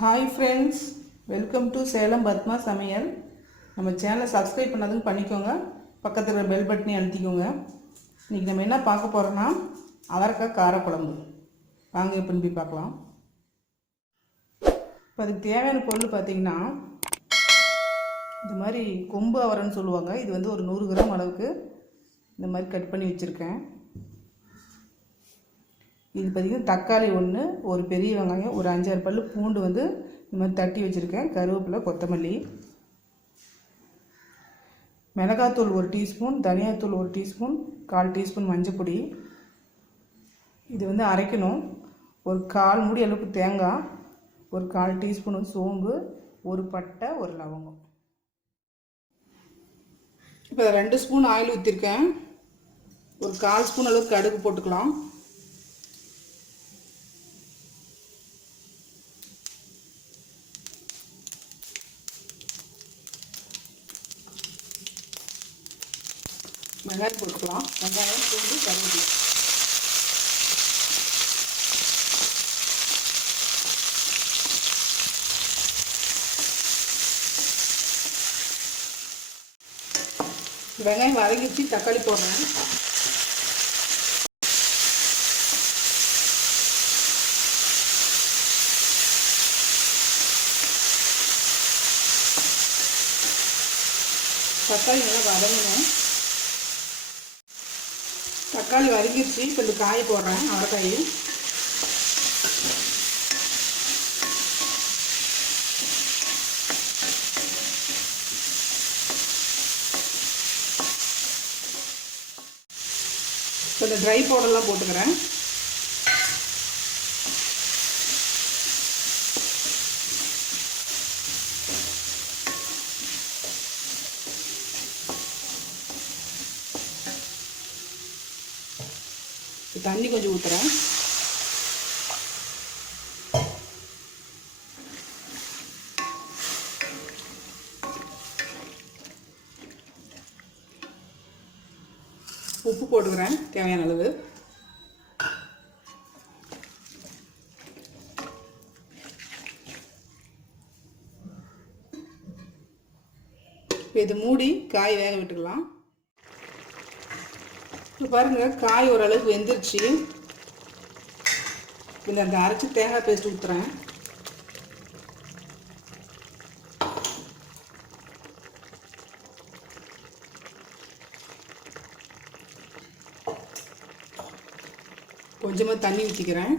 Hi friends, welcome to Salem Padma சமையல். நம்ம சேனலை சப்ஸ்கிரைப் பண்ணாதுன்னு பண்ணிக்கோங்க. பக்கத்தில் இருக்கிற பெல் பட்டனை அழுத்திக்கோங்க. இன்றைக்கி நம்ம என்ன பார்க்க போகிறோன்னா அவரைக்காய் காரக்குழம்பு. வாங்க எப்படின்னு போய் பார்க்கலாம். இப்போ அதுக்கு தேவையான பொருள் பார்த்திங்கன்னா, இந்த மாதிரி கொம்பு அவரைன்னு சொல்லுவாங்க. இது வந்து ஒரு 100 கிராம் அளவுக்கு இந்த மாதிரி கட் பண்ணி வச்சுருக்கேன். இது பார்த்திங்கன்னா தக்காளி 1, ஒரு பெரிய வெங்காயம், ஒரு 5-6 பல் பூண்டு வந்து இந்த மாதிரி தட்டி வச்சுருக்கேன். கருவேப்பிலை, கொத்தமல்லி, மிளகாத்தூள் 1 டீஸ்பூன், தனியாத்தூள் 1 டீஸ்பூன், 1/4 டீஸ்பூன் மஞ்சப்பொடி. இது வந்து அரைக்கணும். ஒரு 1/4 மூடி அளவுக்கு தேங்காய், ஒரு 1/4 டீஸ்பூன் சோம்பு, ஒரு பட்டை, ஒரு லவங்கம். இப்போ 2 ஸ்பூன் ஆயில் ஊற்றிருக்கேன். ஒரு 1/4 ஸ்பூன் அளவுக்கு கடுகு போட்டுக்கலாம். வெங்காயம் போட்டுக்கலாம். வெங்காயம், பூண்டு, கருவேப்பிலை. வெங்காயம் வதங்கிச்சு, தக்காளி போடுறேன். தக்காளி நல்லா வதங்கணும். தக்காளி வதங்கிடுச்சு. இப்போ இந்த காய் போடுறேன், அவரைக்காய். இப்போ இந்த ட்ரை பவுடர்லாம் போட்டுக்கிறேன். தண்ணி கொஞ்சம் ஊற்றுறேன். உப்பு போட்டுக்கிறேன் தேவையான அளவு. இப்போ இது மூடி காய் வேக விட்டுக்கலாம். இப்போ பாருங்கள், காய் ஓரளவுக்கு வெந்துருச்சு. இந்த அரைச்சி தேங்காய் பேஸ்ட் ஊற்றுறேன். கொஞ்சமாக தண்ணி ஊற்றிக்கிறேன்.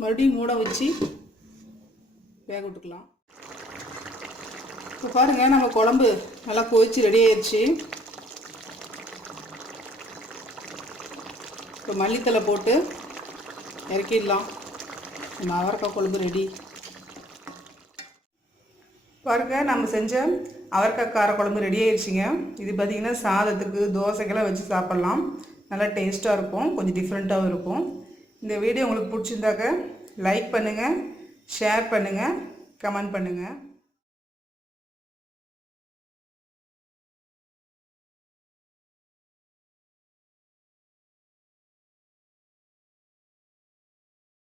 மறுபடியும் மூட வச்சு வேக விட்டுக்கலாம். இப்போ பாருங்கள், நம்ம குழம்பு நல்லா கொதிச்சு ரெடி ஆயிடுச்சு. இப்போ மல்லித்தலை போட்டு இறக்கிடலாம். நம்ம அவரைக்காய் குழம்பு ரெடி. பாருங்கள், நம்ம செஞ்ச அவரைக்காய் காரக்குழம்பு ரெடி ஆயிடுச்சுங்க. இது பார்த்திங்கன்னா சாதத்துக்கு, தோசைக்கெல்லாம் வச்சு சாப்பிட்லாம். நல்லா டேஸ்ட்டாக இருக்கும், கொஞ்சம் டிஃப்ரெண்ட்டாகவும் இருக்கும். இந்த வீடியோ உங்களுக்கு பிடிச்சிருந்தாக்க லைக் பண்ணுங்கள், ஷேர் பண்ணுங்கள், கமெண்ட் பண்ணுங்கள்.